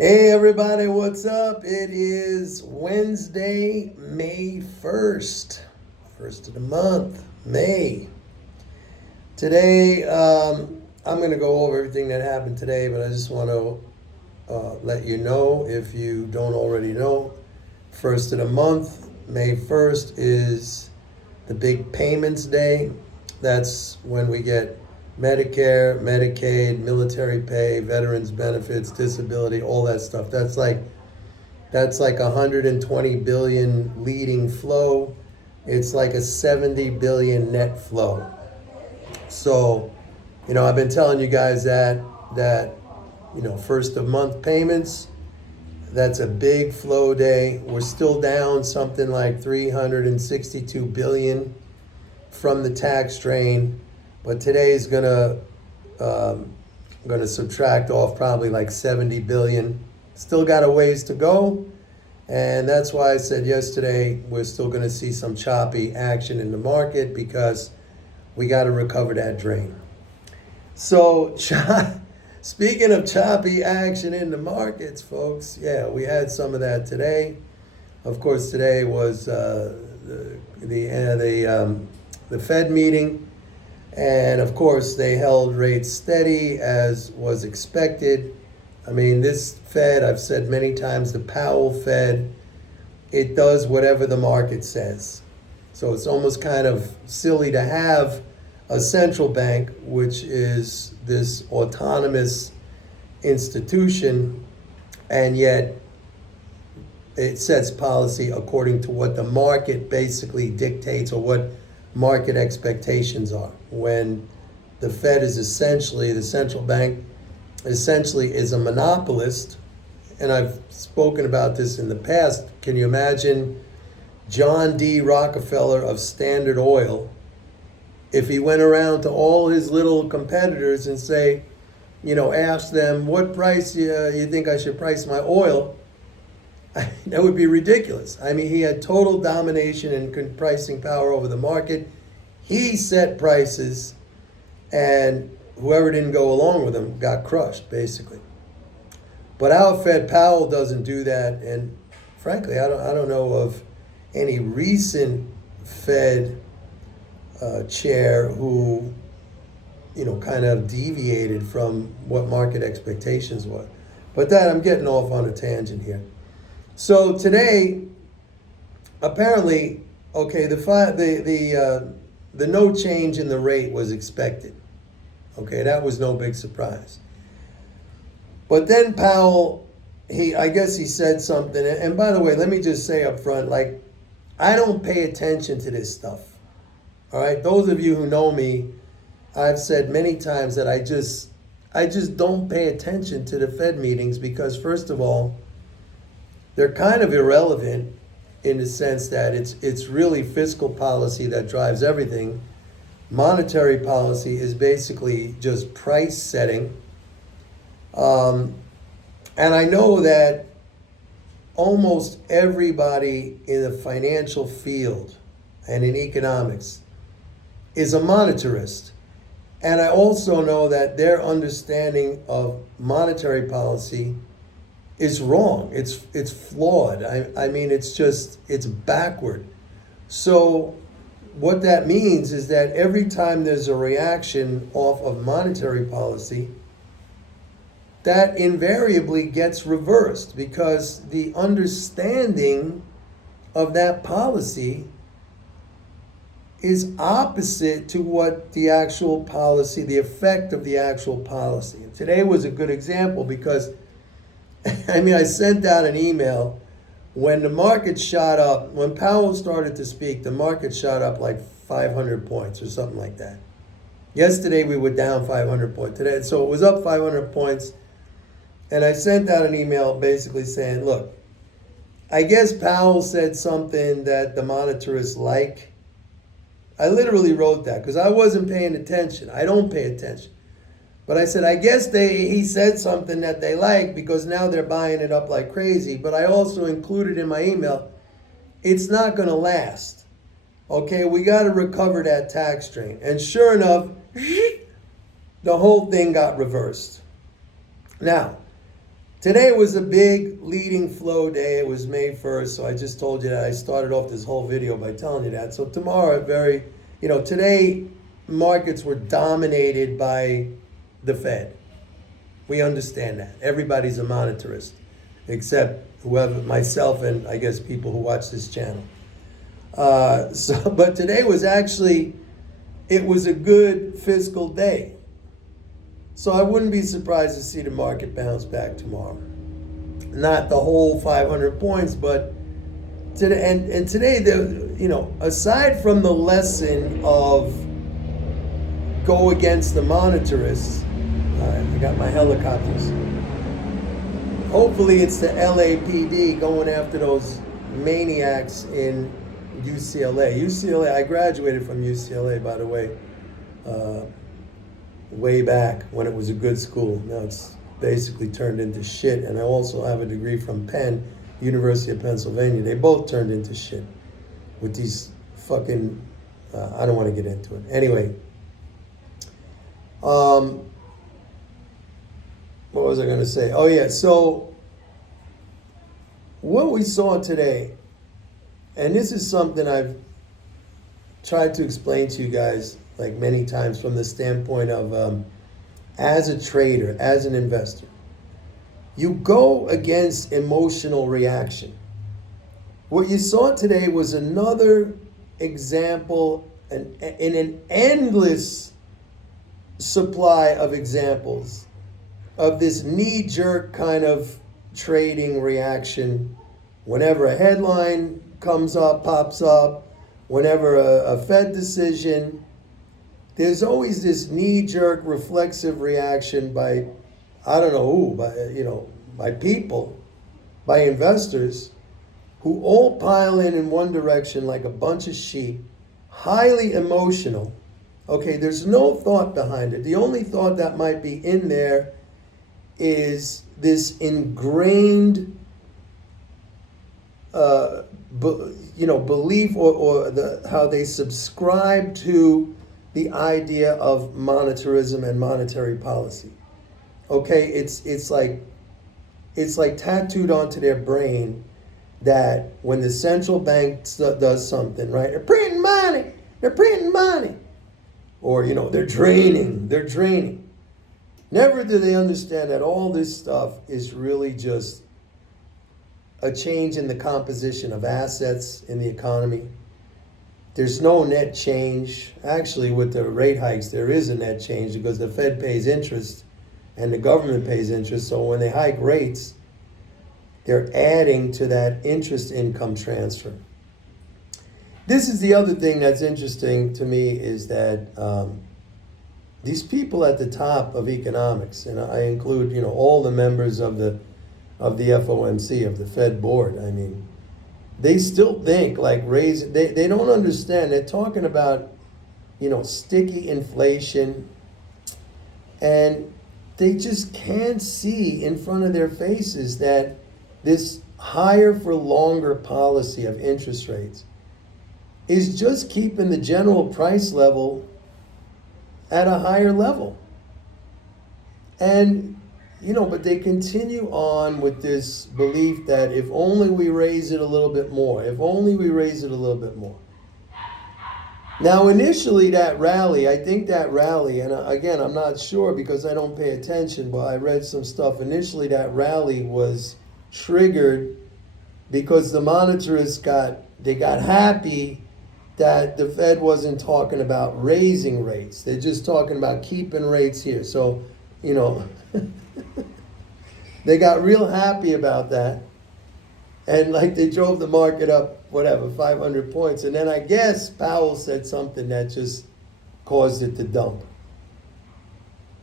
Hey everybody, what's up? It is Wednesday, May 1st. First of the month, May. Today, I'm going to go over everything that happened today, but I just want to let you know, if you don't already know, first of the month, May 1st, is the big payments day. That's when we get Medicare, Medicaid, military pay, veterans benefits, disability, all that stuff. That's like 120 billion leading flow. It's like a 70 billion net flow. So, I've been telling you guys that first of month payments, that's a big flow day. We're still down something like 362 billion from the tax drain. But today's gonna subtract off probably like 70 billion. Still got a ways to go, and that's why I said yesterday we're still gonna see some choppy action in the market because we got to recover that drain. So, speaking of choppy action in the markets, folks, yeah, we had some of that today. Of course, today was the Fed meeting. And of course, they held rates steady as was expected. I mean, this Fed, I've said many times, the Powell Fed, it does whatever the market says. So it's almost kind of silly to have a central bank, which is this autonomous institution, and yet it sets policy according to what the market basically dictates or what market expectations are. When the Fed is essentially, the central bank essentially is a monopolist, and I've spoken about this in the past. Can you imagine John D. Rockefeller of Standard Oil, if he went around to all his little competitors and say, ask them, what price you think I should price my oil? That would be ridiculous. I mean, he had total domination and pricing power over the market. He set prices, and whoever didn't go along with him got crushed, basically. But our Fed Powell doesn't do that, and frankly, I don't know of any recent Fed chair who, kind of deviated from what market expectations were. But I'm getting off on a tangent here. So today, apparently, okay, the no change in the rate was expected. Okay, that was no big surprise. But then Powell, I guess he said something. And by the way, let me just say up front, I don't pay attention to this stuff. All right, those of you who know me, I've said many times that I just don't pay attention to the Fed meetings because, first of all, they're kind of irrelevant in the sense that it's really fiscal policy that drives everything. Monetary policy is basically just price setting. And I know that almost everybody in the financial field and in economics is a monetarist. And I also know that their understanding of monetary policy is wrong. It's flawed. I mean, it's backward. So what that means is that every time there's a reaction off of monetary policy, that invariably gets reversed because the understanding of that policy is opposite to what the actual policy, the effect of the actual policy. And today was a good example because I sent out an email when the market shot up. When Powell started to speak, the market shot up like 500 points or something like that. Yesterday we were down 500 points. Today, so it was up 500 points. And I sent out an email basically saying, look, I guess Powell said something that the monetarists like. I literally wrote that because I wasn't paying attention. I don't pay attention. But I said, I guess he said something that they like because now they're buying it up like crazy. But I also included in my email, it's not going to last. Okay, we got to recover that tax drain. And sure enough, the whole thing got reversed. Now, Today was a big leading flow day. It was May 1st, so I just told you that. I started off this whole video by telling you that. So tomorrow, today markets were dominated by the Fed. We understand that. Everybody's a monetarist, except whoever, myself and I guess people who watch this channel. But today was actually, it was a good fiscal day. So I wouldn't be surprised to see the market bounce back tomorrow. Not the whole 500 points, but today, and today, aside from the lesson of go against the monetarists, I got my helicopters. Hopefully it's the LAPD going after those maniacs in UCLA. I graduated from UCLA, by the way. Way back when it was a good school. Now it's basically turned into shit. And I also have a degree from Penn, University of Pennsylvania. They both turned into shit with these fucking, I don't want to get into it. Anyway, what was I going to say? Oh yeah, so what we saw today, and this is something I've tried to explain to you guys like many times from the standpoint of as a trader, as an investor, you go against emotional reaction. What you saw today was another example in an endless supply of examples of this knee-jerk kind of trading reaction. Whenever a headline comes up, pops up, whenever a Fed decision, there's always this knee-jerk reflexive reaction by, I don't know who, by people, by investors, who all pile in one direction like a bunch of sheep, highly emotional. Okay, there's no thought behind it. The only thought that might be in there is this ingrained belief or how they subscribe to the idea of monetarism and monetary policy. Okay, it's like tattooed onto their brain that when the central bank does something, right? They're printing money. Or, they're draining. Never do they understand that all this stuff is really just a change in the composition of assets in the economy. There's no net change. Actually, with the rate hikes, there is a net change because the Fed pays interest and the government pays interest. So when they hike rates, they're adding to that interest income transfer. This is the other thing that's interesting to me is that these people at the top of economics, and I include all the members of the FOMC, of the Fed board. I mean, they still think like raising. They don't understand. They're talking about sticky inflation, and they just can't see in front of their faces that this higher for longer policy of interest rates is just keeping the general price level at a higher level. And, but they continue on with this belief that if only we raise it a little bit more, Now, initially that rally, and again, I'm not sure because I don't pay attention, but I read some stuff. Initially that rally was triggered because the monetarists got happy that the Fed wasn't talking about raising rates. They're just talking about keeping rates here. So, they got real happy about that. And like they drove the market up, 500 points. And then I guess Powell said something that just caused it to dump.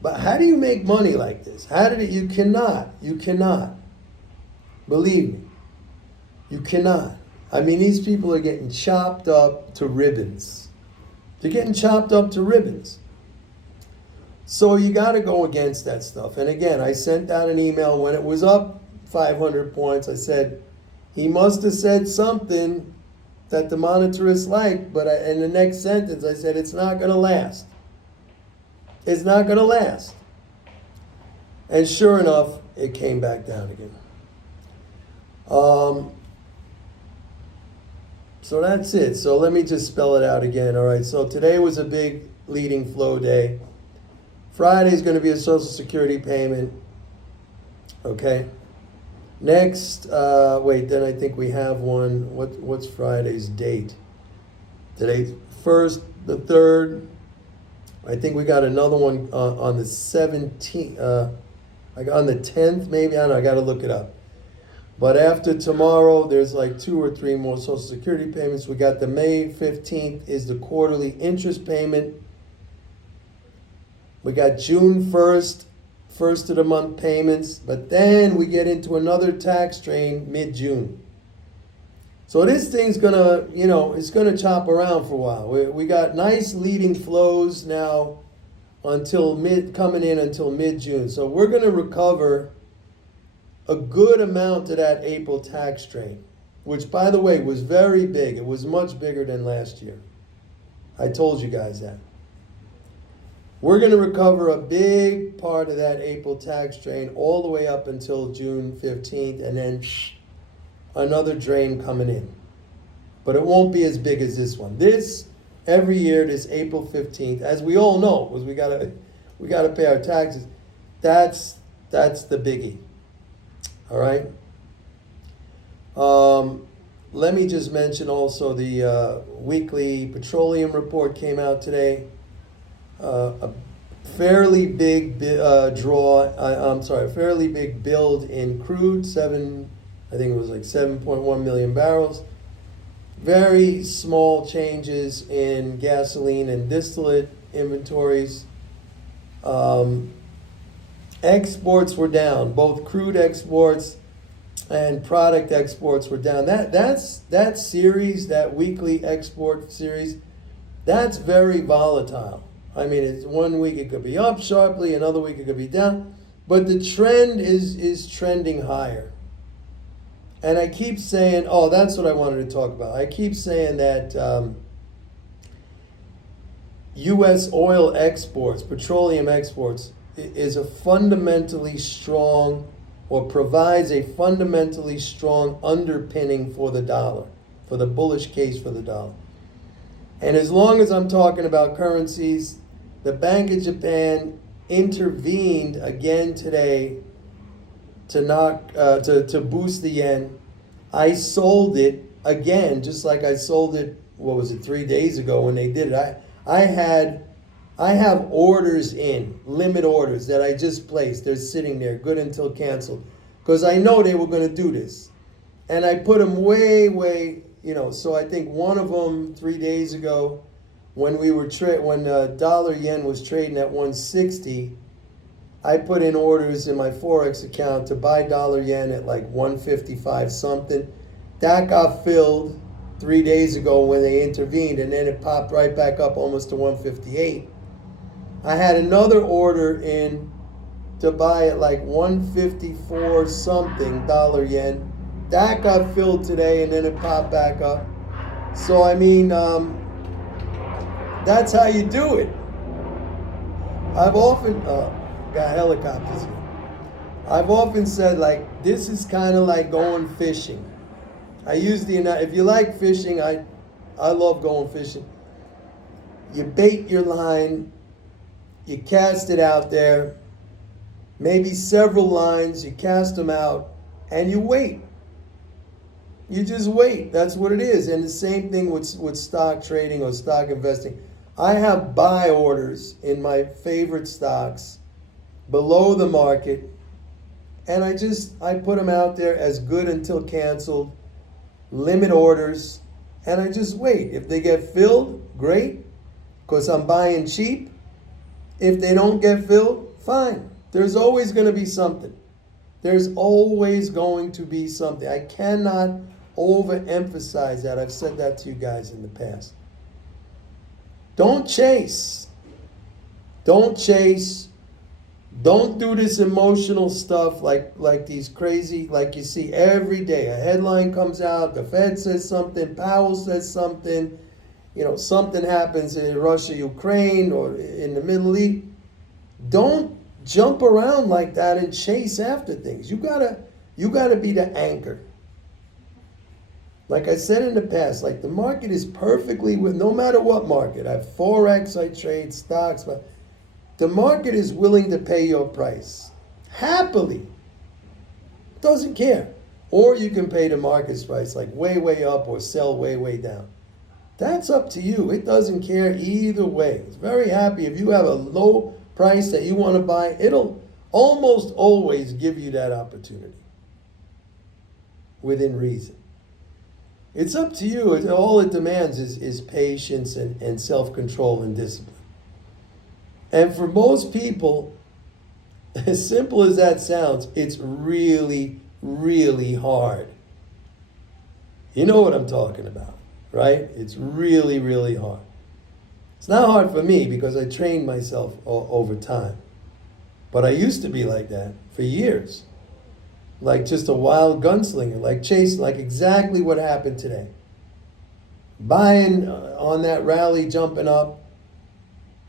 But how do you make money like this? You cannot. Believe me, you cannot. I mean, these people are getting chopped up to ribbons. They're getting chopped up to ribbons. So you got to go against that stuff. And again, I sent out an email when it was up 500 points. I said, he must have said something that the monetarists liked, but in the next sentence I said, it's not going to last. It's not going to last. And sure enough, it came back down again. So that's it. So let me just spell it out again. All right. So today was a big leading flow day. Friday is going to be a Social Security payment. Okay. Next, then I think we have one. What's Friday's date? Today's 1st, the 3rd. I think we got another one on the 17th. On the 10th, maybe. I don't know. I got to look it up. But after tomorrow, there's like 2 or 3 more Social Security payments. We got the May 15th is the quarterly interest payment. We got June 1st, first of the month payments. But then we get into another tax drain mid-June. So this thing's gonna, it's gonna chop around for a while. We got nice leading flows now coming in until mid-June. So we're gonna recover a good amount of that April tax drain, which, by the way, was very big. It was much bigger than last year. I told you guys that. We're going to recover a big part of that April tax drain all the way up until June 15th, and then another drain coming in. But it won't be as big as this one. Every year, this April 15th, as we all know, because we gotta pay our taxes, that's the biggie. All right. Let me just mention also the weekly petroleum report came out today. A fairly big fairly big build in crude. I think it was like 7.1 million barrels. Very small changes in gasoline and distillate inventories. Exports were down. Both crude exports and product exports were down. That series, that weekly export series, that's very volatile. I mean, it's 1 week it could be up sharply, another week it could be down, but the trend is trending higher. And I keep saying, that's what I wanted to talk about. I keep saying that U.S. oil exports, petroleum exports, is a fundamentally strong, or provides a fundamentally strong underpinning for the dollar, for the bullish case for the dollar. And as long as I'm talking about currencies, the Bank of Japan intervened again today to boost the yen. I sold it again, just like I sold it, 3 days ago when they did it. I have orders in, limit orders that I just placed. They're sitting there, good until canceled, because I know they were going to do this. And I put them way, so I think one of them 3 days ago, when dollar yen was trading at 160, I put in orders in my Forex account to buy dollar yen at like 155 something. That got filled 3 days ago when they intervened, and then it popped right back up almost to 158. I had another order in to buy at like 154 something dollar yen. That got filled today, and then it popped back up. So, I mean, that's how you do it. I've often, got helicopters here. I've often said, like, this is kind of like going fishing. I use if you like fishing, I love going fishing. You bait your line, you cast it out there, maybe several lines, you cast them out, and you wait. You just wait. That's what it is. And the same thing with stock trading or stock investing. I have buy orders in my favorite stocks below the market, and I put them out there as good until canceled, limit orders, and I just wait. If they get filled, great, because I'm buying cheap. If they don't get filled, fine. There's always going to be something. There's always going to be something. I cannot overemphasize that. I've said that to you guys in the past. Don't chase. Don't chase. Don't do this emotional stuff like these crazy, like you see every day. A headline comes out, the Fed says something, Powell says something, something happens in Russia, Ukraine, or in the Middle East. Don't jump around like that and chase after things. You gotta be the anchor. Like I said in the past, like the market is perfectly with, no matter what market. I have Forex, I trade stocks, but the market is willing to pay your price. Happily. Doesn't care. Or you can pay the market's price, like way, way up, or sell way, way down. That's up to you. It doesn't care either way. It's very happy. If you have a low price that you want to buy, it'll almost always give you that opportunity within reason. It's up to you. All it demands is patience and self-control and discipline. And for most people, as simple as that sounds, it's really, really hard. You know what I'm talking about, right? It's really, really hard. It's not hard for me because I trained myself over time. But I used to be like that for years. Like just a wild gunslinger, like chase, like exactly what happened today. Buying on that rally, jumping up,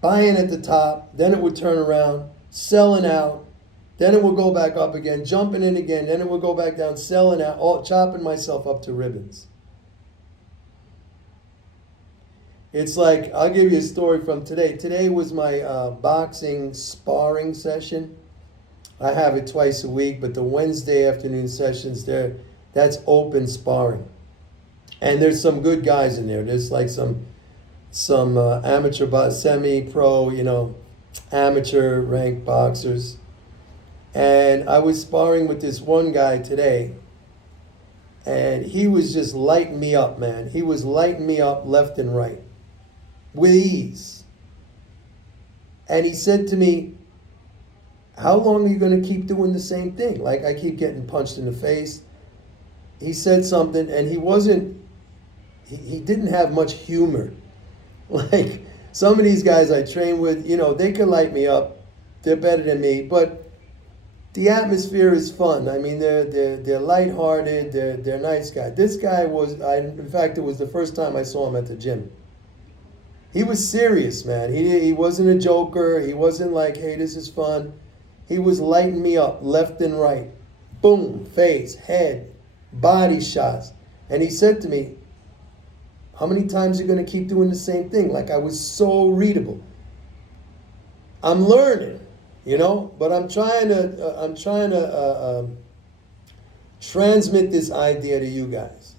buying at the top, then it would turn around, selling out, then it would go back up again, jumping in again, then it would go back down, selling out, all chopping myself up to ribbons. It's like, I'll give you a story from today. Today was my boxing sparring session. I have it twice a week, but the Wednesday afternoon sessions there, that's open sparring. And there's some good guys in there. There's like some amateur, semi-pro, amateur ranked boxers. And I was sparring with this one guy today, and he was just lighting me up, man. He was lighting me up left and right with ease. And he said to me, how long are you going to keep doing the same thing? Like, I keep getting punched in the face. He said something, and he didn't have much humor. Like, some of these guys I train with, they can light me up. They're better than me, but the atmosphere is fun. I mean, they're lighthearted. They're nice guys. This guy in fact, it was the first time I saw him at the gym. He was serious, man. He wasn't a joker. He wasn't like, hey, this is fun. He was lighting me up left and right. Boom, face, head, body shots. And he said to me, how many times are you going to keep doing the same thing? Like, I was so readable. I'm learning, but I'm trying to transmit this idea to you guys.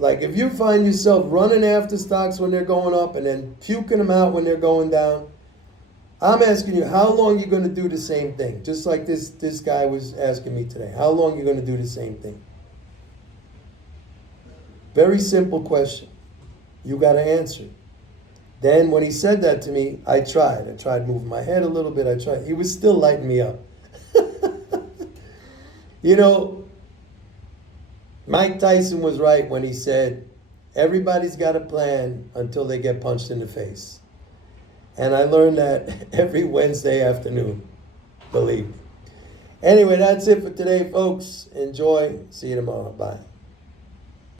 Like, if you find yourself running after stocks when they're going up and then puking them out when they're going down, I'm asking you, how long are you going to do the same thing? Just like this guy was asking me today. How long are you going to do the same thing? Very simple question. You got to answer. Then when he said that to me, I tried. I tried moving my head a little bit. He was still lighting me up. Mike Tyson was right when he said, everybody's got a plan until they get punched in the face. And I learned that every Wednesday afternoon, believe me. Anyway, that's it for today, folks. Enjoy. See you tomorrow. Bye.